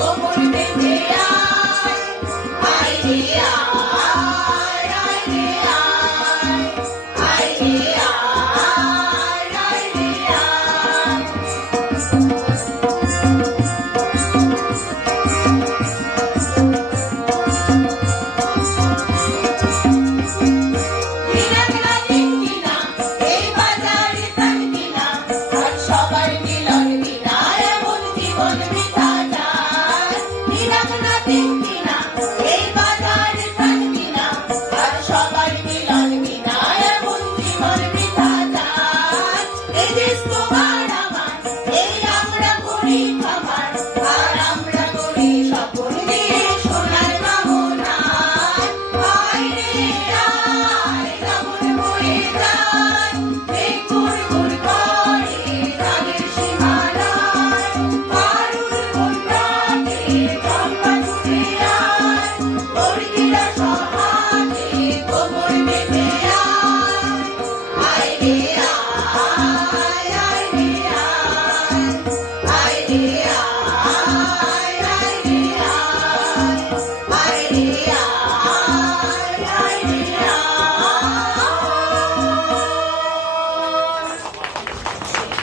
কোমর বেঁধে আয়, আয় রে আয়, আয় রে আয়, আয় রে আয়, আয় রে আয়। দিনাটা দেখবি না, এই বাজারে থাকবি না, আর সবার মিলন বিনা এমন জীবন